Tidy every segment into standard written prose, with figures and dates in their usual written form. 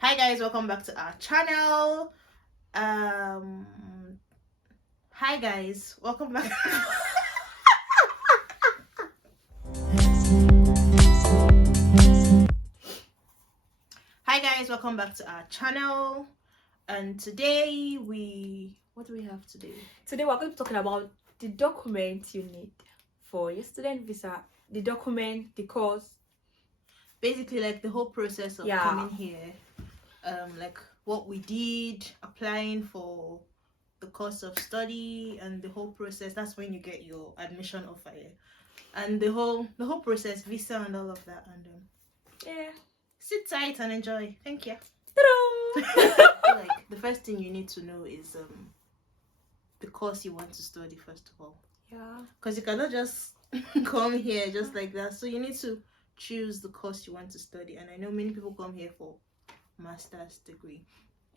Hi guys, welcome back to our channel. Um Hi guys, welcome back. Hi guys, welcome back to our channel. And today what do we have today? Today we're going to be talking about the documents you need for your student visa, the document, the course. Basically like the whole process of coming here. Like what we did, applying for the course of study and the whole process. That's when you get your admission offer here. And the whole process, visa and all of that. And yeah, sit tight and enjoy. Thank you. Like the first thing you need to know is the course you want to study first of all. Yeah. Because you cannot just come here just like that. So you need to choose the course you want to study. And I know many people come here for master's degree.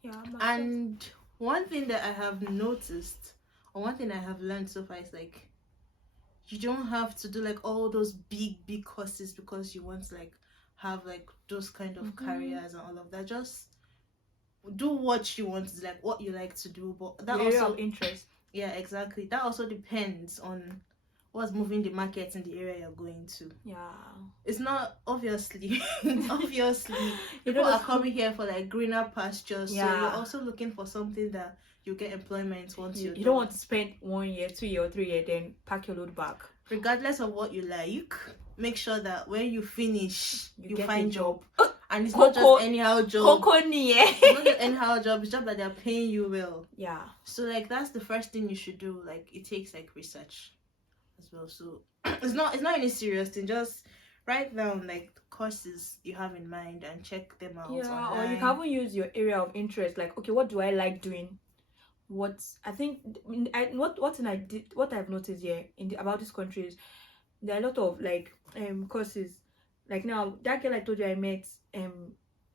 Yeah. And one thing that I have noticed, or one thing I have learned so far is like you don't have to do like all those big courses because you want to like have like those kind of careers and all of that. Just do what you want to, like what you like to do, but that area also of interest. Yeah, exactly. That also depends on what's moving the market in the area you're going to. Yeah, it's not obviously people are coming here for like greener pastures. So you're also looking for something that you get employment once you don't want to spend 1 year, 2 year, or 3 year then pack your load back. Regardless of what you like, make sure that when you finish you find a job. And it's not just anyhow job. It's not just anyhow job. It's job that they're paying you well. Yeah. So like that's the first thing you should do. Like it takes like research as well. So it's not any serious thing. Just write down like the courses you have in mind and check them out. Yeah. Online. Or you can even use your area of interest. Like, okay, what do I like doing? What I think, what I've noticed here about this country is there are a lot of like courses. Like now, that girl I told you I met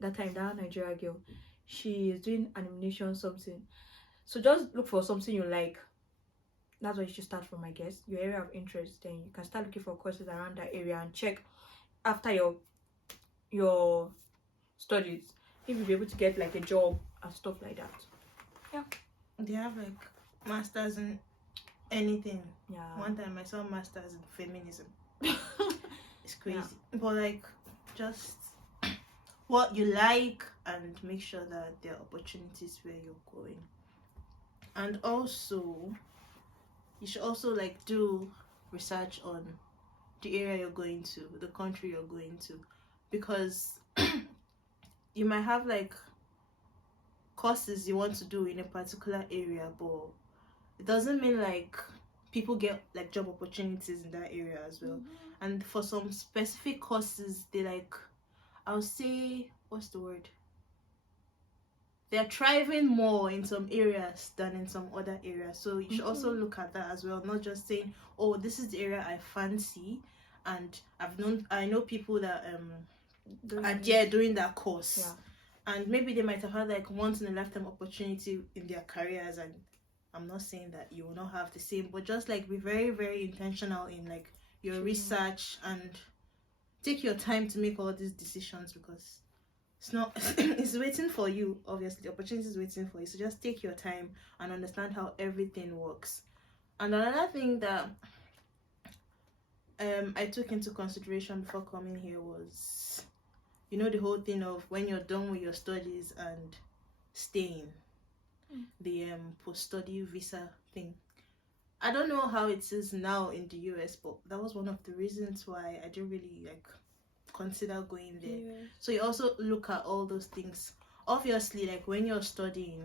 that time, that Nigeria girl, she is doing animation something. So just look for something you like. That's where you should start from, I guess. Your area of interest. Then you can start looking for courses around that area and check after your studies if you'll be able to get like a job and stuff like that. Yeah. They have like masters in anything. Yeah. One time I saw masters in feminism. It's crazy. Yeah. But like just what you like and make sure that there are opportunities where you're going. And also you should also like do research on the area you're going to, the country you're going to, because you might have like courses you want to do in a particular area, but it doesn't mean like people get like job opportunities in that area as well. And for some specific courses, they like, I'll say, what's the word, they're thriving more in some areas than in some other areas. So you should also look at that as well, not just saying, oh, this is the area I fancy. And I know people that are doing that course. Yeah. And maybe they might have had like once in a lifetime opportunity in their careers, and I'm not saying that you will not have the same, but just like be very, very intentional in like your research and take your time to make all these decisions, because it's not it's waiting for you. Obviously the opportunity is waiting for you, so just take your time and understand how everything works. And another thing that I took into consideration before coming here was, you know, the whole thing of when you're done with your studies and staying, the post-study visa thing. I don't know how it is now in the US, but that was one of the reasons why I didn't really like consider going there. Yes. So you also look at all those things. Obviously, like when you're studying,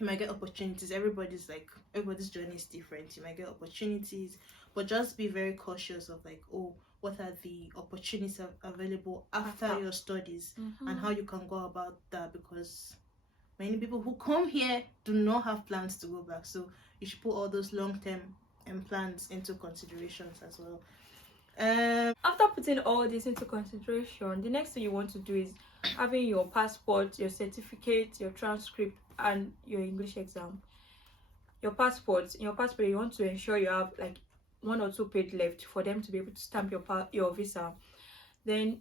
you might get opportunities. Everybody's journey is different. You might get opportunities, but just be very cautious of like, oh, what are the opportunities available after your studies, and how you can go about that, because many people who come here do not have plans to go back. So you should put all those long-term plans into considerations as well. After putting all this into consideration, the next thing you want to do is having your passport, your certificate, your transcript, and your English exam. In your passport, you want to ensure you have like 1 or 2 pages left for them to be able to stamp your visa. Then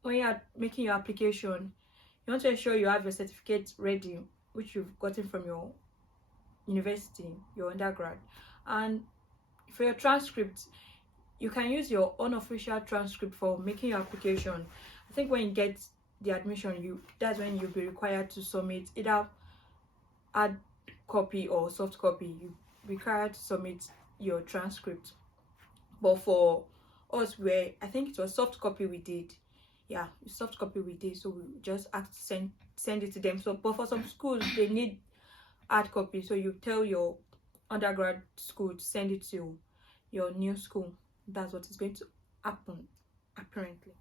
when you are making your application, You want to ensure you have your certificate ready, which you've gotten from your university, your undergrad. And for your transcript, you can use your unofficial transcript for making your application. I think when you get the admission, that's when you'll be required to submit either hard copy or soft copy. You required to submit your transcript. But for us, where I think it was soft copy we did, yeah, soft copy we did, so we just asked to send it to them. So but for some schools they need hard copy, so you tell your undergrad school to send it to your new school. That's what is going to happen, apparently.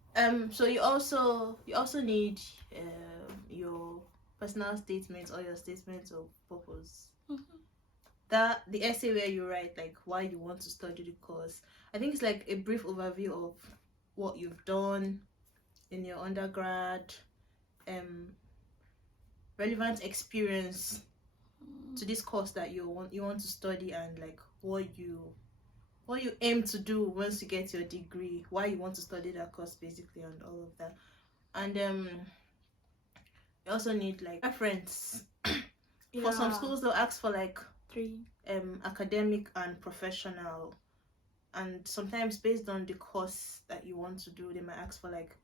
So you also need your personal statements or your statements of purpose. That the essay where you write like why you want to study the course. I think it's like a brief overview of what you've done in your undergrad, relevant experience to this course that you want to study, and like what you aim to do once you get your degree, why you want to study that course basically, and all of that. And you also need like reference. Yeah. For some schools they'll ask for like 3 academic and professional, and sometimes based on the course that you want to do they might ask for like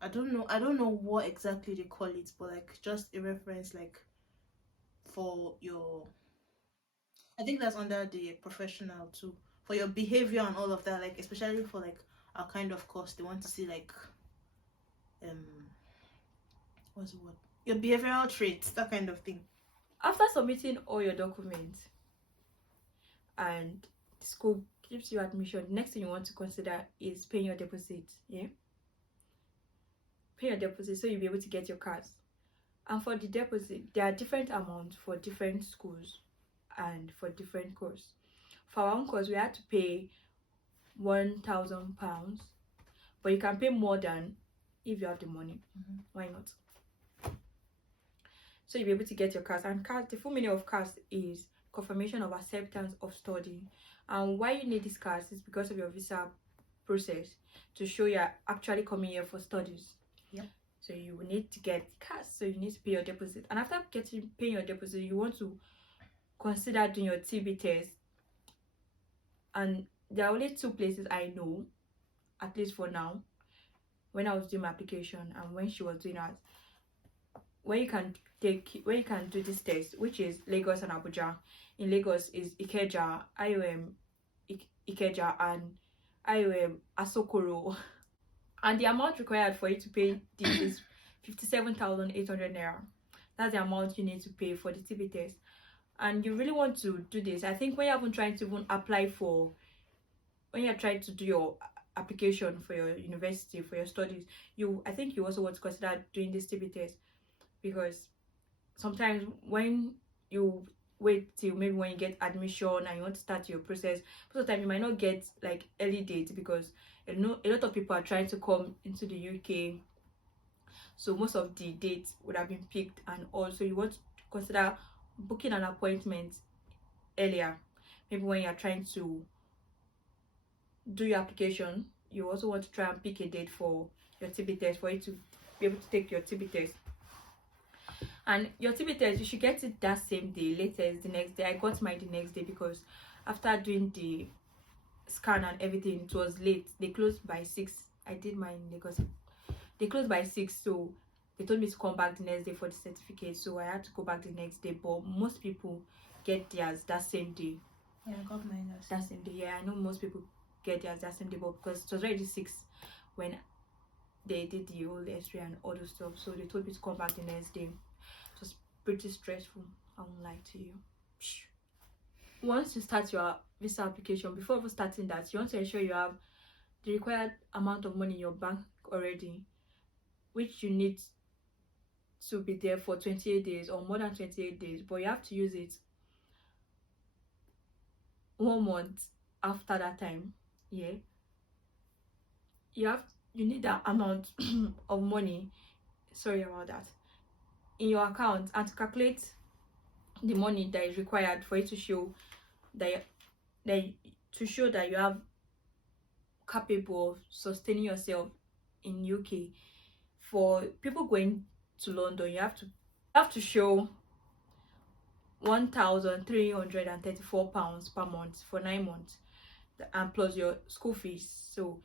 I don't know what exactly they call it, but like just a reference like for your, I think that's under the professional too, for your behavior and all of that, like especially for like our kind of course they want to see like what's the word, your behavioral traits, that kind of thing. After submitting all your documents and the school gives you admission, the next thing you want to consider is paying your deposit. Yeah, pay your deposit so you'll be able to get your cards. And for the deposit, there are different amounts for different schools and for different courses. For our own course, we had to pay £1,000, but you can pay more than if you have the money. Why not? So you'll be able to get your cards. And cards, the full meaning of cards is confirmation of acceptance of study. And why you need these cards is because of your visa process, to show you're actually coming here for studies. Yeah. So you will need to get cards, so you need to pay your deposit. And after paying your deposit, you want to consider doing your TB test. And there are only 2 places I know, at least for now, when I was doing my application and when she was doing hers, where you can do this test, which is Lagos and Abuja. In Lagos is Ikeja, IOM Ikeja, and IOM Asokoro. And the amount required for you to pay this is 57,800 naira. That's the amount you need to pay for the TB test. And you really want to do this. I think when you're even trying to apply for, when you're trying to do your application for your university, for your studies, I think you also want to consider doing this TB test, because sometimes when you wait till maybe when you get admission and you want to start your process, most of the time you might not get like early dates, because a lot of people are trying to come into the UK, so most of the dates would have been picked. And also you want to consider booking an appointment earlier, maybe when you're trying to do your application. You also want to try and pick a date for your TB test, for you to be able to take your TB test. And your TB test, you should get it that same day, latest the next day. I got mine the next day because after doing the scan and everything, it was late. They closed by 6. I did mine because they closed by 6, so they told me to come back the next day for the certificate, so I had to go back the next day. But most people get theirs that same day. Yeah, I got mine that same day. Yeah, I know most people get theirs that same day, but because it was already 6 when they did the whole X-ray and all those stuff, so they told me to come back the next day. It was pretty stressful, I won't lie to you. Once you start your visa application, before even starting that, you want to ensure you have the required amount of money in your bank already, which you need to be there for 28 days or more than 28 days, but you have to use it 1 month after that time. Yeah, you need that amount of money, sorry about that, in your account, and to calculate the money that is required for you to show that you have capable of sustaining yourself in UK. For people going to London, you have to show £1,334 per month for 9 months, and plus your school fees. So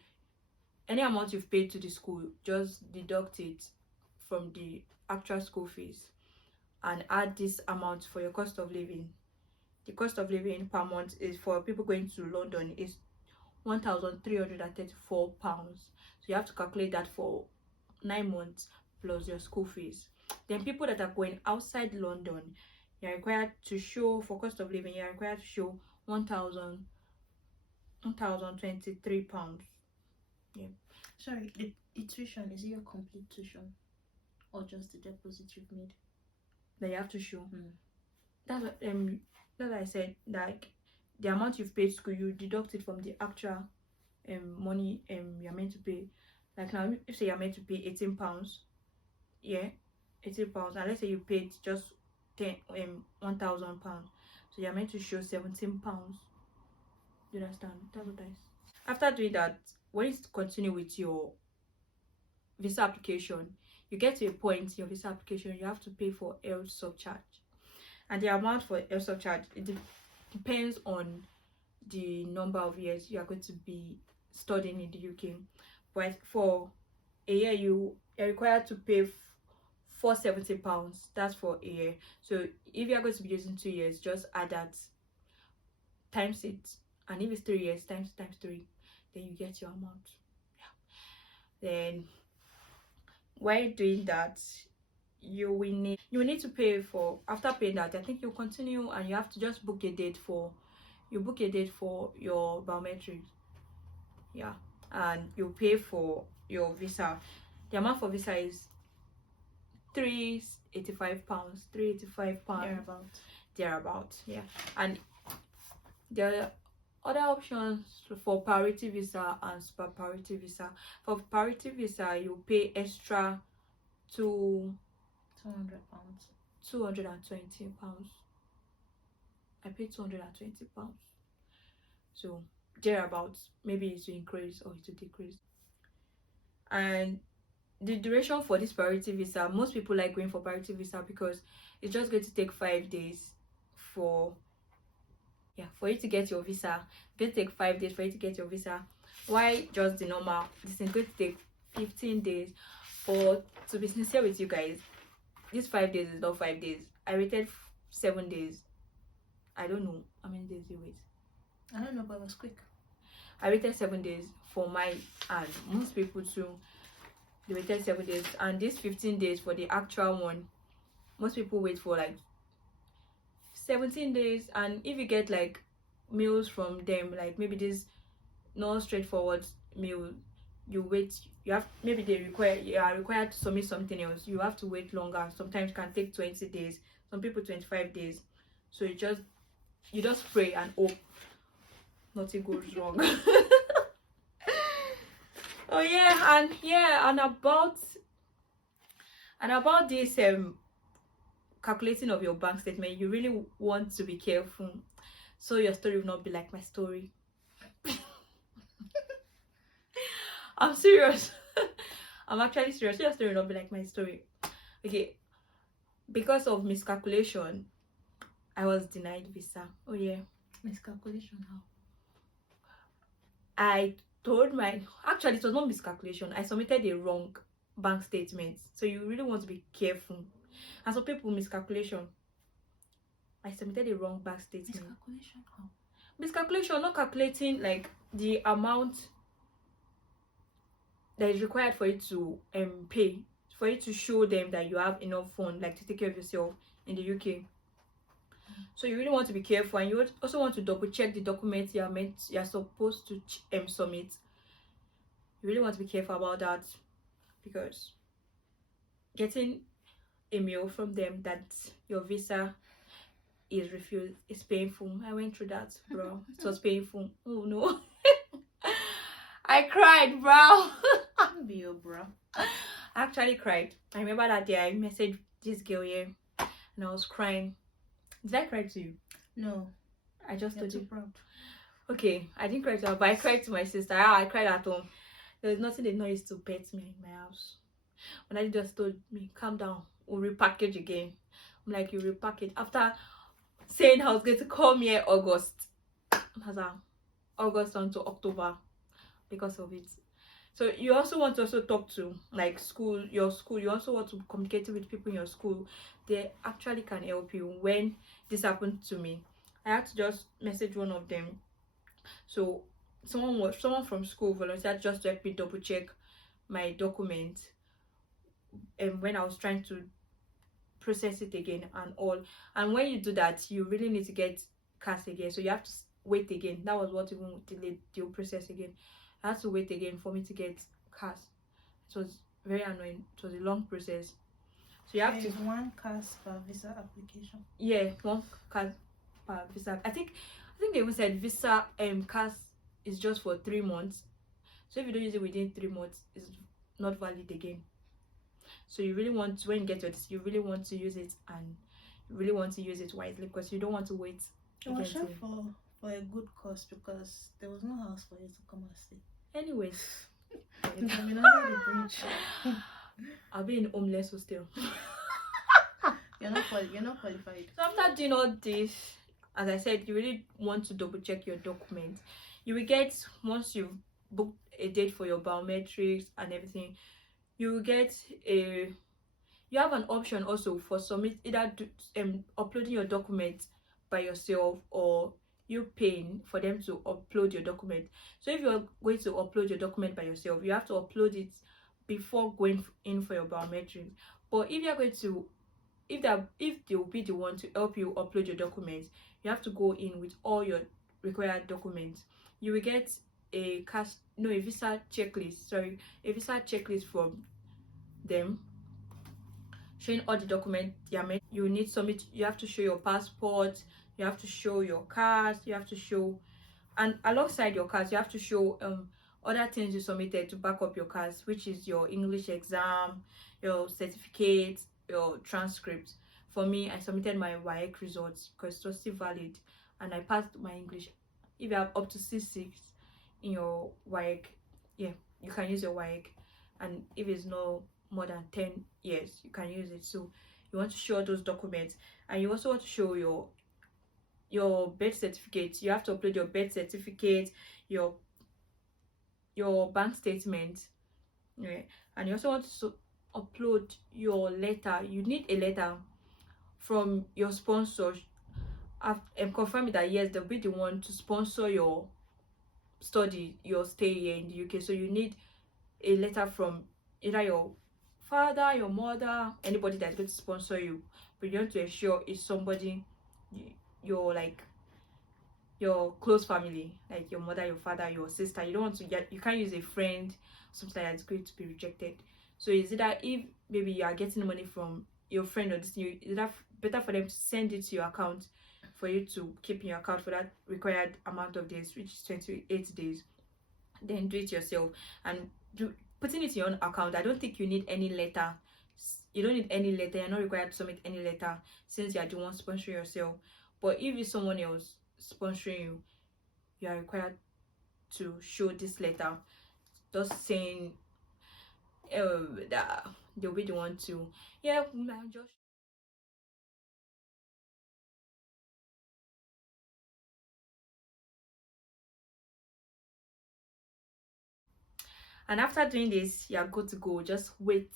any amount you've paid to the school, just deduct it from the actual school fees and add this amount for your cost of living. The cost of living per month is, for people going to London, is £1,334. So you have to calculate that for 9 months plus your school fees. Then people that are going outside London, you're required to show, for cost of living, you're required to show £1,023. Yeah. Sorry, the tuition, is it your complete tuition or just the deposit you've made? That you have to show. That's what I said, like the amount you've paid school, you deduct it from the actual money you're meant to pay. Like now, if say you're meant to pay £18, yeah, £18, and let's say you paid just £1,000, so you're meant to show £17. You understand? That's what I said. After doing that, when you continue with your visa application, you get to a point in your visa application, you have to pay for health surcharge. And the amount for health surcharge, it depends on the number of years you are going to be studying in the UK. But for a year, you are required to pay £470. That's for a year. So if you are going to be using 2 years, just add that, times it, and if it's 3 years, times 3, then you get your amount. Yeah. Then while doing that, you will need to pay for, after paying that, I think you continue, and you have to just book a date for your biometrics. Yeah. And you pay for your visa. The amount for visa is £385. Thereabout. Yeah. And there are other options for priority visa and super priority visa. For priority visa, you pay extra to £220. I paid £220. So thereabouts, maybe it will increase or it will decrease. And the duration for this priority visa, most people like going for priority visa because it's just going to take 5 days for you to get your visa. It's going to take 5 days for you to get your visa. Why just the normal? This is going to take 15 days. But to be sincere with you guys, this 5 days is not 5 days. I waited 7 days. I don't know how many days you wait. I don't know, but it was quick. I waited 7 days for mine, and most people too, they waited 7 days. And this 15 days for the actual one, most people wait for like 17 days. And if you get like mails from them, like maybe this not straightforward mail, you wait, you have, maybe you are required to submit something else, you have to wait longer. Sometimes it can take 20 days, some people 25 days. So you just pray and hope nothing goes wrong. Oh yeah. And about this calculating of your bank statement, you really want to be careful so your story will not be like my story. I'm serious. I'm actually serious. Your story will not be like my story. Okay, because of miscalculation, I was denied visa. Oh yeah. Miscalculation, how? Actually, it was not miscalculation. I submitted a wrong bank statement. So you really want to be careful. And some people, miscalculation. I submitted a wrong bank statement. Miscalculation, how? Miscalculation, not calculating like the amount that is required for you to pay, for you to show them that you have enough funds, like to take care of yourself in the UK. So you really want to be careful, and you also want to double check the documents you're supposed to submit. You really want to be careful about that, because getting a mail from them that your visa is refused is painful. I went through that, bro. It was painful. Oh no. I cried, bro. Be your bro. I actually cried. I remember that day I messaged this girl here and I was crying. Did I cry to you? No. I just You're told too you. proud. Okay, I didn't cry to her, but I cried to my sister. I cried at home. There was nothing they know used to pet me in my house. My daddy just told me, calm down, we'll repackage again. I'm like, you repackage after saying I was going to come here August. August on to October because of it. So you also want to also talk to like your school. You also want to communicate with people in your school. They actually can help you. When this happened to me, I had to just message one of them. So someone from school volunteered just to help me double check my document, and when I was trying to process it again and all. And when you do that, you really need to get cast again, so you have to wait again. That was what even delayed the process again. I had to wait again for me to get cast. It was very annoying. It was a long process. So you have to one cast per visa application. Yeah, one cast per visa. I think they even said visa cast is just for 3 months. So if you don't use it within 3 months, it's not valid again. So you really want to, when you get you really want to use it, and you really want to use it wisely, because you don't want to wait. It was sure for a good cause, because there was no house for you to come and stay. Anyways, under the bridge. I'll be in homeless hostel. You're not qualified. So after doing all this, as I said, you really want to double check your documents. You will get, once you've booked a date for your biometrics and everything, you will get you have an option also for submit, either uploading your documents by yourself, or you paying for them to upload your document. So if you're going to upload your document by yourself, you have to upload it before going in for your biometrics. But if you're going to, if they will be the one to help you upload your documents, you have to go in with all your required documents. You will get a visa checklist from them, showing all the documents you need submit. You have to show your passport, you have to show your cards, you have to show, and alongside your cards you have to show other things you submitted to back up your cards, which is your English exam, your certificate, your transcript. For me, I submitted my WAEC results because it was still valid, and I passed my English. If you have up to 6 in your WAEC, yeah, you can use your WAEC, and if it's no more than 10 years, you can use it. So you want to show those documents, and you also want to show your birth certificate. You have to upload your birth certificate, your bank statement, yeah. And you also want to upload your letter. You need a letter from your sponsor. I've confirmed that yes, they'll be the one to sponsor your study, your stay here in the UK. So you need a letter from either your father, your mother, anybody that's going to sponsor you. But you want to ensure it's somebody your close family, like your mother, your father, your sister. You don't want to you can't use a friend, something that's going to be rejected. So is it that if maybe you are getting money from your friend or this, is that better for them to send it to your account for you to keep in your account for that required amount of days, which is 28 days. Then do it yourself and putting it in your own account. I don't think you need any letter. You don't need any letter. You're not required to submit any letter since you are the one sponsoring yourself. But if it's someone else sponsoring you, you are required to show this letter, just saying that they'll be the one to, yeah, just. And after doing this, you're good to go. Just wait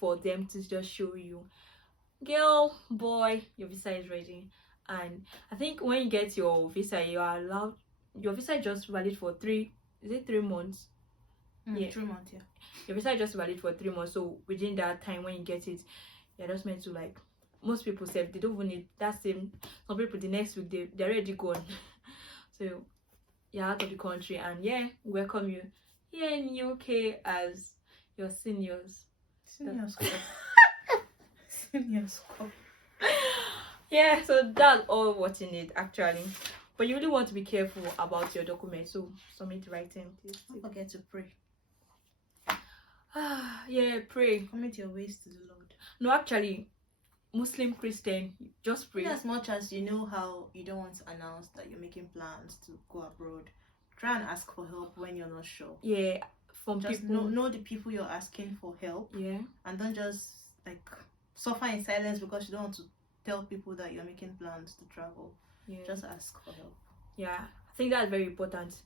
for them to just show you, girl, boy, your visa is ready. And I think when you get your visa, you are allowed, your visa is just valid for 3 months? Yeah, 3 months. Yeah, your visa is just valid for 3 months. So within that time, when you get it, you're just meant to, like, most people say they don't even need that same. Some people the next week they're already gone. So you're out of the country, and yeah, welcome you here in UK as your seniors. Seniors. Yeah, so that's all what you need actually. But you really want to be careful about your documents, so submit writing. Don't forget to pray. Yeah, pray. Commit your ways to the Lord. No, actually, Muslim, Christian, just pray. In as much as you know how you don't want to announce that you're making plans to go abroad, try and ask for help when you're not sure. Yeah, from just people. know the people you're asking for help, Yeah. and don't just like suffer in silence because you don't want to tell people that you're making plans to travel. Yeah. Just ask for help. Yeah, I think that's very important.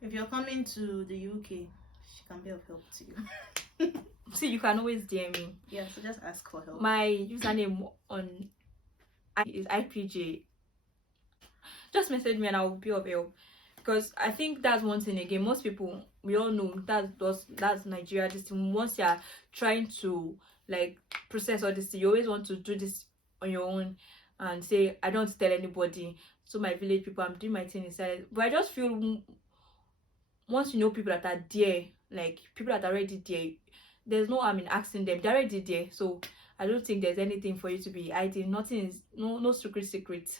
If you're coming to the UK, she can be of help to you. See, you can always DM me. Yeah, so just ask for help. My username on is IPJ. Just message me and I'll be of help. Because I think that's one thing again. Most people, we all know that's Nigeria. This thing, once you're trying to like process all this, you always want to do this on your own and say, I don't want to tell anybody. So my village people, I'm doing my thing inside. But I just feel once you know people that are there, like people that are already there, there's no harm in asking them. They're already there. So I don't think there's anything for you to be hiding. Nothing is no secret.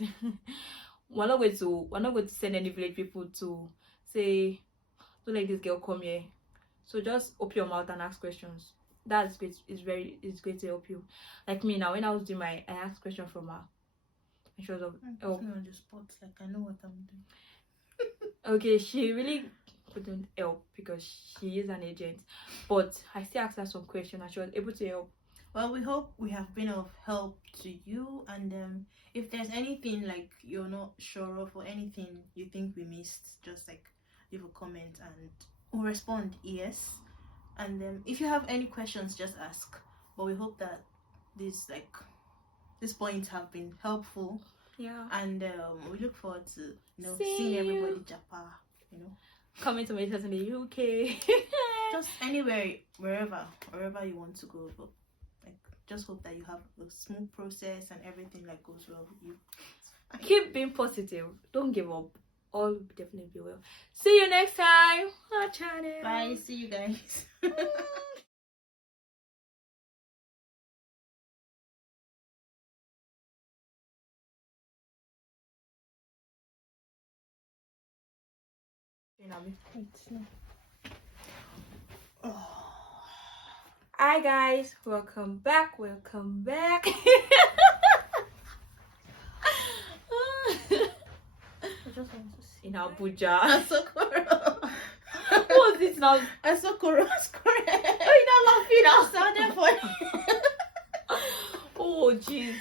We're not going to send any village people to say, don't let this girl come here. So just open your mouth and ask questions. That's great. It's great to help you. Like me now, when I was doing I asked questions from her. And she was of help. On the spot, like I know what I'm doing. Okay, she really couldn't help because she is an agent, but I still asked her some questions and she was able to help. Well, we hope we have been of help to you, and if there's anything like you're not sure of or anything you think we missed, just like leave a comment and we'll respond yes. And if you have any questions, just ask. But we hope that these points have been helpful. Yeah. And we look forward to seeing everybody japa, coming to meet us in the UK. Just anywhere, wherever you want to go. But just hope that you have a smooth process and everything goes well with you. Keep being positive. Don't give up. All will definitely be well. See you next time on our channel. Bye. See you guys. Hi guys, welcome back. I just want to see in Abuja. Asokoro. What's this now? Asokoro. Oh, you're not laughing now. Sounded funny. Oh jeez.